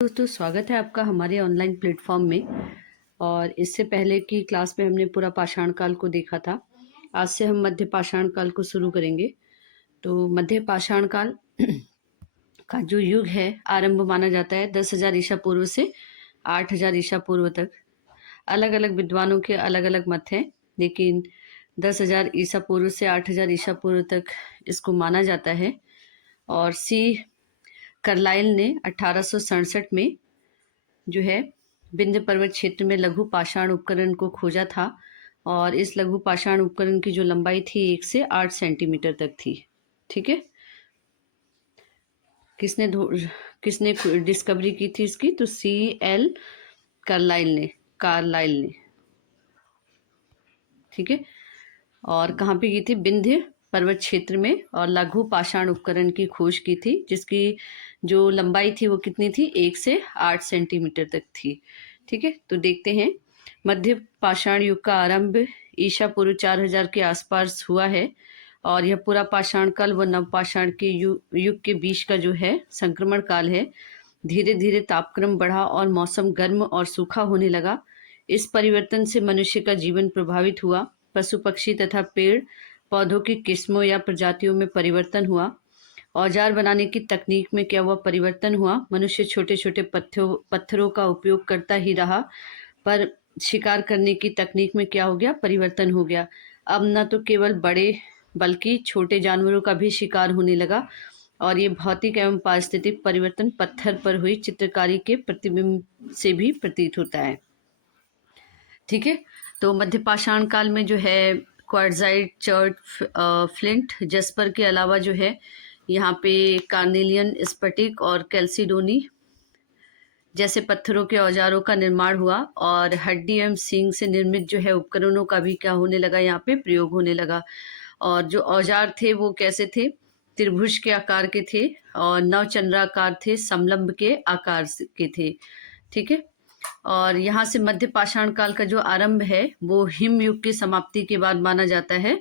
दोस्तों, स्वागत है आपका हमारे ऑनलाइन प्लेटफॉर्म में। और इससे पहले की क्लास में हमने पूरा पाषाण काल को देखा था। आज से हम मध्य पाषाण काल को शुरू करेंगे। तो मध्य पाषाण काल का जो युग है आरंभ माना जाता है 10,000 ईसा पूर्व से 8,000 ईसा पूर्व तक। अलग अलग विद्वानों के अलग अलग मत हैं, लेकिन 10,000 ईसा पूर्व से 8,000 ईसा पूर्व तक इसको माना जाता है। और सी कार्लाइल ने 1867 में जो है विंध्य पर्वत क्षेत्र में लघु पाषाण उपकरण को खोजा था। और इस लघु पाषाण उपकरण की जो लंबाई थी 1 से 8 सेंटीमीटर तक थी। ठीक है, किसने डिस्कवरी की थी इसकी? तो C.L. कार्लाइल ने। ठीक है, और कहाँ पे की थी? विंध्य पर्वत क्षेत्र में। और लघु पाषाण उपकरण की खोज की थी, जिसकी जो लंबाई थी वो कितनी थी? 1 से 8 सेंटीमीटर तक थी। ठीक है, तो देखते हैं। मध्य पाषाण युग का आरंभ ईसा पूर्व 4000 के आसपास हुआ है। और यह पूरा पाषाण काल व नवपाषाण के युग के बीच का जो है संक्रमण काल है। धीरे धीरे तापक्रम बढ़ा और मौसम गर्म और सूखा होने लगा। इस परिवर्तन से मनुष्य का जीवन प्रभावित हुआ। पशु पक्षी तथा पेड़ पौधों की किस्मों या प्रजातियों में परिवर्तन हुआ। औजार बनाने की तकनीक में क्या हुआ? परिवर्तन हुआ। मनुष्य छोटे छोटे पत्थरों का उपयोग करता ही रहा, पर शिकार करने की तकनीक में क्या हो गया? परिवर्तन हो गया। अब न तो केवल बड़े बल्कि छोटे जानवरों का भी शिकार होने लगा। और ये भौतिक एवं पारिस्थितिक परिवर्तन पत्थर पर हुई चित्रकारी के प्रतिबिंब से भी प्रतीत होता है। ठीक है, तो मध्य पाषाण काल में जो है क्वार्ट्जाइट, चर्ट, फ्लिंट, जस्पर के अलावा जो है यहाँ पे कार्नेलियन, स्फटिक और कैल्सिडोनी जैसे पत्थरों के औजारों का निर्माण हुआ। और हड्डी एवं सींग से निर्मित जो है उपकरणों का भी क्या होने लगा? यहाँ पे प्रयोग होने लगा। और जो औजार थे वो कैसे थे? त्रिभुज के आकार के थे और नवचंद्राकार थे, समलंब के आकार के थे। ठीक है, और यहाँ से मध्य पाषाण काल का जो आरंभ है वो हिम युग की समाप्ति के बाद माना जाता है।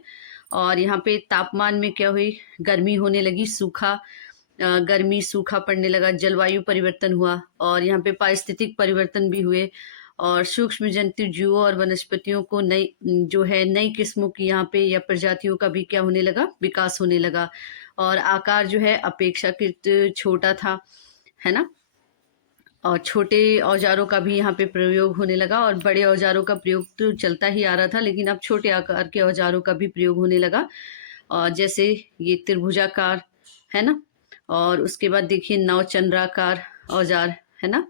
और यहाँ पे तापमान में क्या हुई? गर्मी होने लगी, गर्मी सूखा पड़ने लगा, जलवायु परिवर्तन हुआ। और यहाँ पे पारिस्थितिक परिवर्तन भी हुए। और सूक्ष्म जंतु जीवों और वनस्पतियों को नई किस्मों की यहाँ पे या प्रजातियों का भी क्या होने लगा? विकास होने लगा। और आकार जो है अपेक्षाकृत छोटा था, है ना। और छोटे औजारों का भी यहाँ पे प्रयोग होने लगा। और बड़े औजारों का प्रयोग तो चलता ही आ रहा था, लेकिन अब छोटे आकार के औजारों का भी प्रयोग होने लगा। और जैसे ये त्रिभुजाकार है ना। और उसके बाद देखिए नवचंद्राकार औजार है ना,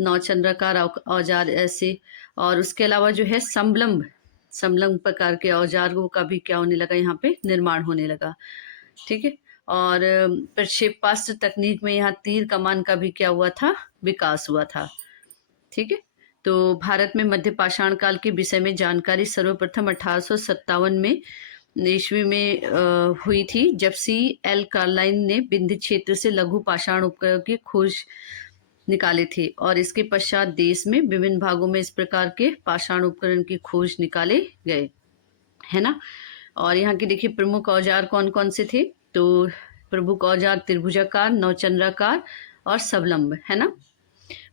नवचंद्राकार औजार ऐसे। और उसके अलावा जो है समलंब प्रकार के औजारों का भी क्या होने लगा? यहाँ पे निर्माण होने लगा। ठीक है, और प्रक्षेपास्त्र तकनीक में यहाँ तीर कमान का भी क्या हुआ था? विकास हुआ था। ठीक है, तो भारत में मध्य पाषाण काल के विषय में जानकारी सर्वप्रथम 1857 में ईस्वी में हुई थी, जब C.L. कार्लाइन ने विंध्य क्षेत्र से लघु पाषाण उपकरण की खोज निकाले थे। और इसके पश्चात देश में विभिन्न भागों में इस प्रकार के पाषाण उपकरण की खोज निकाले गए, है ना। और यहाँ के देखिए प्रमुख औजार कौन कौन से थे? तो प्रमुख औजार त्रिभुजाकार, नवचंद्राकार और सबलंब, है ना।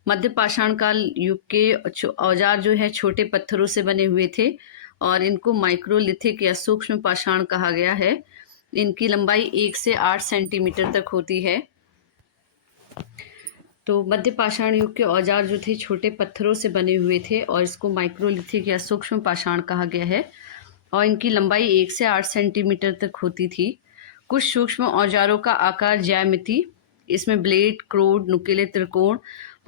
मध्य पाषाण काल युग के औजार जो है छोटे पत्थरों से बने हुए थे। और इनको माइक्रोलिथिक या सूक्ष्म पाषाण कहा गया है। इनकी लंबाई 1 से 8 सेंटीमीटर तक होती है। तो मध्य पाषाण युग के औजार जो थे छोटे पत्थरों से बने हुए थे, और इसको माइक्रोलिथिक या सूक्ष्म पाषाण कहा गया है। और इनकी लंबाई 1 से 8 सेंटीमीटर तक होती थी। कुछ सूक्ष्म औजारों का आकार ज्यामिति, इसमें ब्लेड, क्रोड, नुकीले त्रिकोण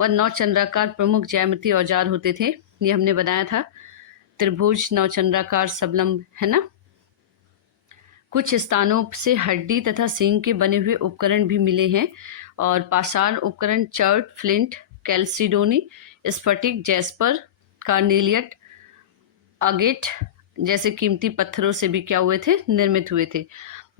व नवचंद्राकार प्रमुख ज्यामिति औजार होते थे। ये हमने बनाया था, त्रिभुज, नवचंद्राकार, सबलंब, है ना। कुछ स्थानों से हड्डी तथा सींग के बने हुए उपकरण भी मिले हैं। और पाषाण उपकरण चर्ट, फ्लिंट, कैल्सिडोनी, स्फटिक, जैस्पर, कार्नेलियट, अगेट जैसे कीमती पत्थरों से भी क्या हुए थे? निर्मित हुए थे।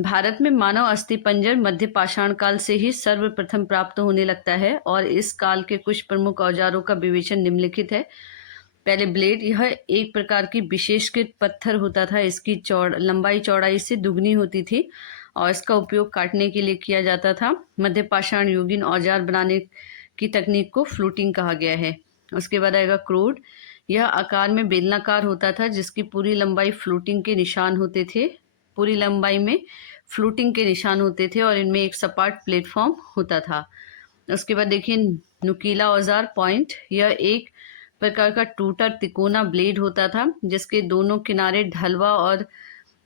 भारत में मानव अस्थिपंजर मध्य पाषाण काल से ही सर्वप्रथम प्राप्त होने लगता है। और इस काल के कुछ प्रमुख औजारों का विवेचन निम्नलिखित है। पहले ब्लेड, यह एक प्रकार की विशेषकृत पत्थर होता था। इसकी लंबाई चौड़ाई से दुगनी होती थी और इसका उपयोग काटने के लिए किया जाता था। मध्य पाषाण युगीन औजार बनाने की तकनीक को फ्लूटिंग कहा गया है। उसके बाद आएगा क्रोड। यह आकार में बेलनाकार होता था जिसकी पूरी लंबाई फ्लूटिंग के निशान होते थे। पूरी लंबाई में फ्लूटिंग के निशान होते थे और इनमें एक सपाट प्लेटफॉर्म होता था। उसके बाद देखिए नुकीला औजार पॉइंट। यह एक प्रकार का टूटा तिकोना ब्लेड होता था जिसके दोनों किनारे ढलवा और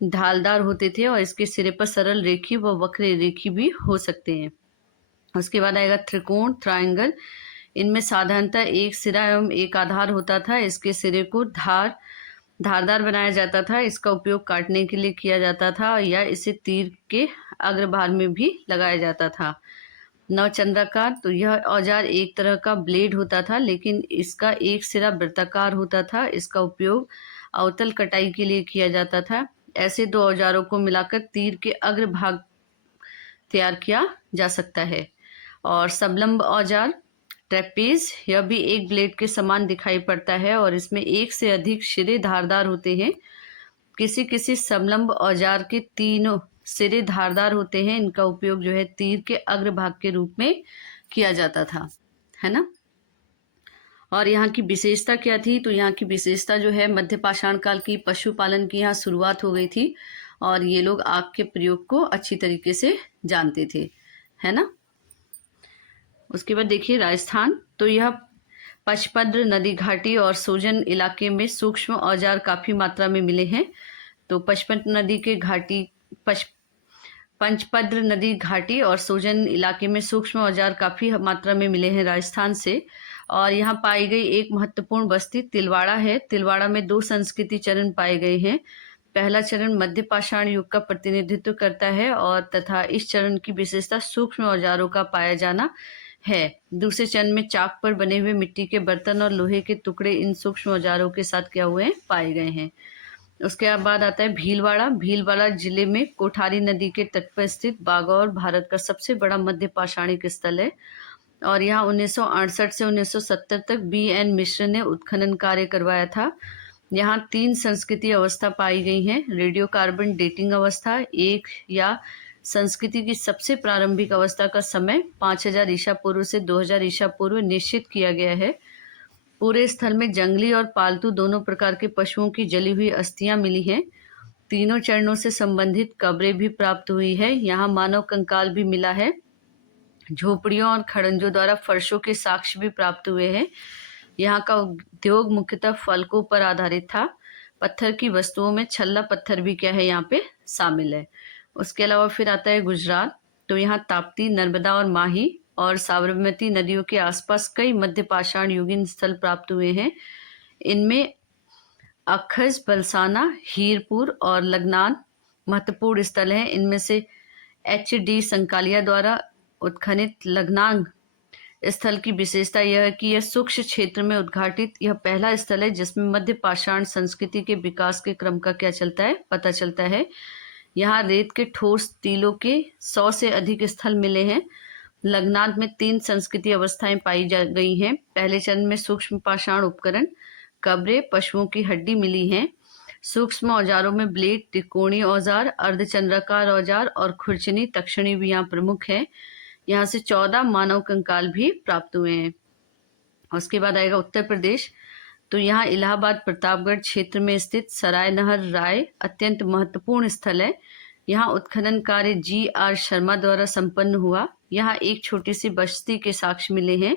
ढालदार होते थे और इसके सिरे पर सरल रेखी व वक्र रेखी भी हो सकते हैं। उसके बाद आएगा त्रिकोण ट्रायंगल। इनमें साधारणतः एक सिरा एवं एक आधार होता था। इसके सिरे को धारदार बनाया जाता था। इसका उपयोग काटने के लिए किया जाता था या इसे तीर के अग्रभाग में भी लगाया जाता था। नवचंद्राकार। तो यह औजार एक तरह का ब्लेड होता था लेकिन इसका एक सिरा वृत्ताकार होता था। इसका उपयोग अवतल कटाई के लिए किया जाता था। ऐसे दो औजारों को मिलाकर तीर के अग्रभाग तैयार किया जा सकता है। और सबलंब औजार ट्रेपेज। यह भी एक ब्लेड के समान दिखाई पड़ता है और इसमें एक से अधिक सिरे धारदार होते हैं। किसी किसी समलंब औजार के तीनों सिरे धारदार होते हैं। इनका उपयोग जो है तीर के अग्रभाग के रूप में किया जाता था, है ना। और यहाँ की विशेषता क्या थी? तो यहाँ की विशेषता जो है मध्य पाषाण काल की पशुपालन की यहाँ शुरुआत हो गई थी और ये लोग आग के प्रयोग को अच्छी तरीके से जानते थे, है ना। उसके बाद देखिए राजस्थान। तो यह पचपद्र नदी घाटी और सोजन इलाके में सूक्ष्म औजार काफी मात्रा में मिले हैं। तो पंचपद्र नदी घाटी और सोजन इलाके में सूक्ष्म औजार काफी मात्रा में मिले हैं राजस्थान से। और यहाँ पाई गई एक महत्वपूर्ण बस्ती तिलवाड़ा है। तिलवाड़ा में 2 संस्कृति चरण पाए गए हैं। पहला चरण मध्य पाषाण युग का प्रतिनिधित्व करता है और तथा इस चरण की विशेषता सूक्ष्म औजारों का पाया जाना है। दूसरे चरण में चाक पर बने हुए मिट्टी के बर्तन और लोहे के टुकड़े इन सूक्ष्म औजारों के साथ क्या हुए पाए गए हैं। उसके बाद आता है भीलवाड़ा। भीलवाड़ा जिले में कोठारी नदी के तट पर स्थित बागौर भारत का सबसे बड़ा मध्य पाषाणिक स्थल है और यहाँ 1968 से 1970 तक BN मिश्र ने उत्खनन कार्य करवाया था। यहाँ 3 संस्कृति अवस्था पाई गई हैं। रेडियो कार्बन डेटिंग अवस्था एक या संस्कृति की सबसे प्रारंभिक अवस्था का समय 5000 ईसा पूर्व से 2000 ईसा पूर्व निश्चित किया गया है। पूरे स्थल में जंगली और पालतू दोनों प्रकार के पशुओं की जली हुई अस्थियां मिली हैं। तीनों चरणों से संबंधित कब्रें भी प्राप्त हुई है। यहाँ मानव कंकाल भी मिला है। झोपड़ियों और खड़ंजों द्वारा फर्शों के साक्ष्य भी प्राप्त हुए हैं। यहाँ का उद्योग मुख्यतः फलकों पर आधारित था। पत्थर की वस्तुओं में छल्ला पत्थर भी क्या है यहाँ पे शामिल है। उसके अलावा फिर आता है गुजरात। तो यहाँ ताप्ती, नर्मदा और माही और साबरमती नदियों के आसपास कई मध्य पाषाण युगीन स्थल प्राप्त हुए हैं। इनमें अखज, बलसाना, हीरपुर और लगनान महत्वपूर्ण स्थल हैं। इनमें से HD संकालिया द्वारा उत्खनित लगनान स्थल की विशेषता यह है कि यह सूक्ष्म क्षेत्र में उद्घाटित यह पहला स्थल है जिसमें मध्य पाषाण संस्कृति के विकास के क्रम का क्या चलता है पता चलता है। यहाँ रेत के ठोस टीलों के 100 से अधिक स्थल मिले हैं। लगनान में 3 संस्कृति अवस्थाएं पाई गई हैं। पहले चरण में सूक्ष्म पाषाण उपकरण, कब्रें, पशुओं की हड्डी मिली हैं। सूक्ष्म औजारों में ब्लेड, त्रिकोणीय औजार, अर्धचंद्राकार औजार और खुरचनी तक्षणी भी यहाँ प्रमुख है। यहाँ से 14 मानव कंकाल भी प्राप्त हुए हैं। उसके बाद आएगा उत्तर प्रदेश। तो यहाँ इलाहाबाद प्रतापगढ़ क्षेत्र में स्थित सराय नहर राय अत्यंत महत्वपूर्ण स्थल है। यहाँ उत्खनन कार्य GR शर्मा द्वारा संपन्न हुआ। यहाँ एक छोटी सी बस्ती के साक्ष्य मिले हैं।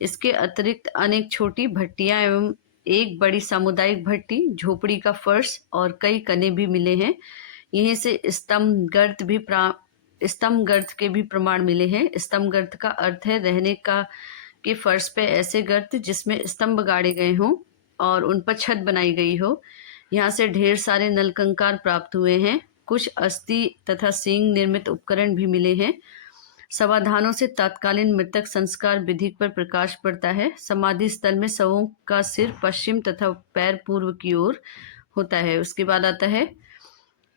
इसके अतिरिक्त अनेक छोटी भट्टियां एवं एक बड़ी सामुदायिक भट्टी, झोपड़ी का फर्श और कई कने भी मिले हैं। यहीं से स्तंभ गर्त के भी प्रमाण मिले हैं। स्तंभ गर्त का अर्थ है रहने का के फर्श पे ऐसे गर्त जिसमें स्तंभ गाड़े गए हों और उन पर छत बनाई गई हो। यहाँ से ढेर सारे नलकंकार प्राप्त हुए हैं। कुछ अस्थि तथा सींग निर्मित उपकरण भी मिले हैं। समाधानों से तत्कालीन मृतक संस्कार विधि पर प्रकाश पड़ता है। समाधि स्थल में शवों का सिर पश्चिम तथा पैर पूर्व की ओर होता है। उसके बाद आता है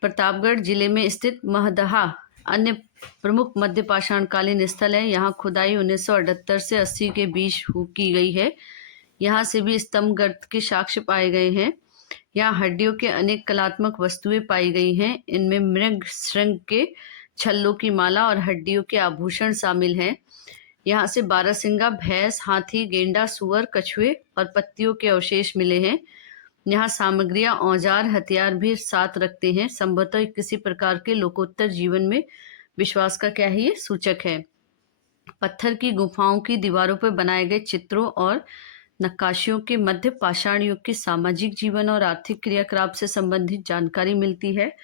प्रतापगढ़ जिले में स्थित महदहा अन्य प्रमुख मध्य पाषाण कालीन स्थल है। यहाँ खुदाई 1978 से 80 के बीच की गई है। यहाँ से भी स्तंभ गर्त के साक्ष्य पाए गए हैं। यहाँ हड्डियों के अनेक कलात्मक वस्तुएं पाई गई हैं। इनमें मृग श्रृंग के छल्लों की माला और हड्डियों के आभूषण शामिल हैं। यहाँ से बारहसिंगा, भैंस, हाथी, गेंडा, सुअर, कछुए और पत्तियों के अवशेष मिले हैं। यहाँ सामग्रियां, औजार, हथियार भी साथ रखते हैं। संभवतः किसी प्रकार के लोकोत्तर जीवन में विश्वास का क्या है, ये सूचक है। पत्थर की गुफाओं की दीवारों पर बनाए गए चित्रों और नक्काशियों के मध्य पाषाण युग के सामाजिक जीवन और आर्थिक क्रियाकलाप से संबंधित जानकारी मिलती है।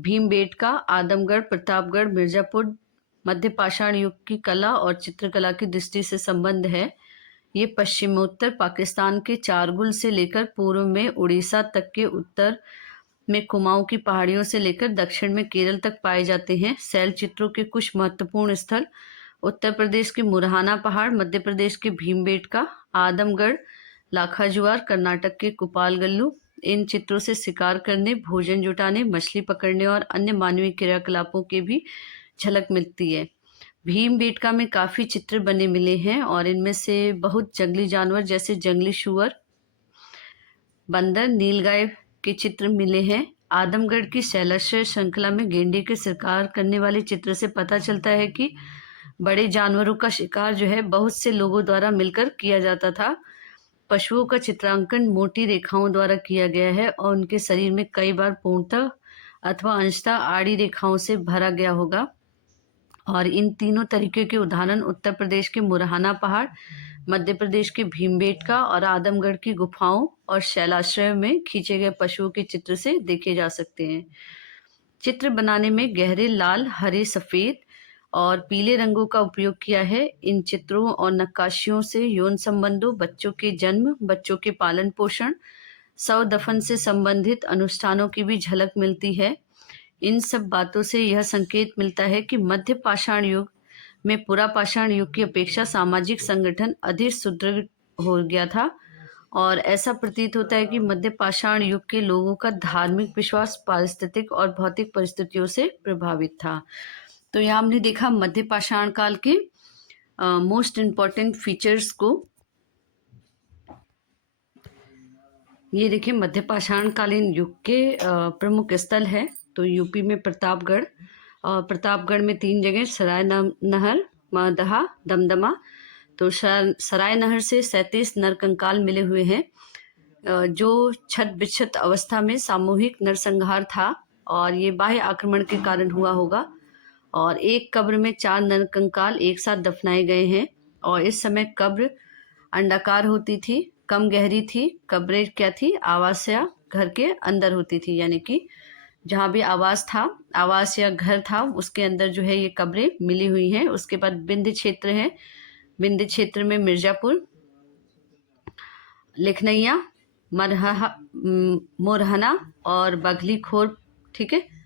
भीमबेटका, आदमगढ़, प्रतापगढ़, मिर्जापुर मध्य पाषाण युग की कला और चित्रकला की दृष्टि से संबंध है। ये पश्चिमोत्तर पाकिस्तान के चारगुल से लेकर पूर्व में उड़ीसा तक के, उत्तर में कुमाऊं की पहाड़ियों से लेकर दक्षिण में केरल तक पाए जाते हैं। शैल चित्रों के कुछ महत्वपूर्ण स्थल उत्तर प्रदेश के मुरहाना पहाड़, मध्य प्रदेश के भीमबेटका, आदमगढ़, लाखाजुआर, कर्नाटक के कुपालगल्लू। इन चित्रों से शिकार करने, भोजन जुटाने, मछली पकड़ने और अन्य मानवीय क्रियाकलापों की भी झलक मिलती है। भीमबेटका में काफी चित्र बने मिले हैं और इनमें से बहुत जंगली जानवर जैसे जंगली सुअर, बंदर, नीलगाय के चित्र मिले हैं। आदमगढ़ की शैलाश्रय श्रृंखला में गेंडे के शिकार करने वाले चित्र से पता चलता है कि बड़े जानवरों का शिकार जो है बहुत से लोगों द्वारा मिलकर किया जाता था। पशुओं का चित्रांकन मोटी रेखाओं द्वारा किया गया है और उनके शरीर में कई बार पूर्णतः अथवा अंशतः आड़ी रेखाओं से भरा गया होगा। और इन तीनों तरीके के उदाहरण उत्तर प्रदेश के मुरहाना पहाड़, मध्य प्रदेश के भीमबेटका और आदमगढ़ की गुफाओं और शैलाश्रय में खींचे गए पशुओं के चित्र से देखे जा सकते हैं। चित्र बनाने में गहरे लाल, हरे, सफेद और पीले रंगों का उपयोग किया है। इन चित्रों और नक्काशियों से यौन संबंधों, बच्चों के जन्म, बच्चों के पालन पोषण, शव दफन से संबंधित अनुष्ठानों की भी झलक मिलती है। इन सब बातों से यह संकेत मिलता है कि मध्य पाषाण युग में पुरा पाषाण युग की अपेक्षा सामाजिक संगठन अधिक सुदृढ़ हो गया था और ऐसा प्रतीत होता है कि मध्य पाषाण युग के लोगों का धार्मिक विश्वास पारिस्थितिक और भौतिक परिस्थितियों से प्रभावित था। तो यहाँ हमने देखा मध्य पाषाण काल के मोस्ट इम्पॉर्टेंट फीचर्स को। ये देखिए मध्य पाषाण कालीन युग के प्रमुख स्थल है। तो यूपी में प्रतापगढ़, और प्रतापगढ़ में 3 जगह, सराय नहर, महदहा, दमदमा। तो सराय नहर से 37 नरकंकाल मिले हुए हैं जो छत बिछत अवस्था में सामूहिक नरसंहार था और ये बाह्य आक्रमण के कारण हुआ होगा। और एक कब्र में 4 नरकंकाल एक साथ दफनाए गए हैं और इस समय कब्र अंडाकार होती थी, कम गहरी थी। कब्रें क्या थी, आवास या घर के अंदर होती थी, यानी कि जहाँ भी आवास या घर था उसके अंदर जो है ये कब्रें मिली हुई हैं। उसके बाद विंध्य क्षेत्र है। विंध्य क्षेत्र में मिर्जापुर, लिखनैया, मोरहना और बघली खोर, ठीक है।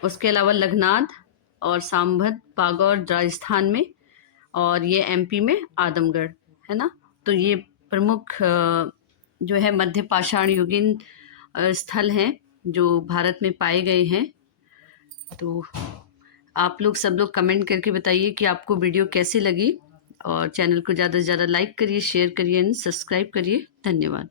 उसके अलावा लखनाद और सांभर, बागौर राजस्थान में, और ये एमपी में आदमगढ़, है ना। तो ये प्रमुख जो है मध्य पाषाण युगीन स्थल हैं जो भारत में पाए गए हैं। तो आप लोग सब लोग कमेंट करके बताइए कि आपको वीडियो कैसी लगी और चैनल को ज़्यादा से ज़्यादा लाइक करिए, शेयर करिए एंड सब्सक्राइब करिए। धन्यवाद।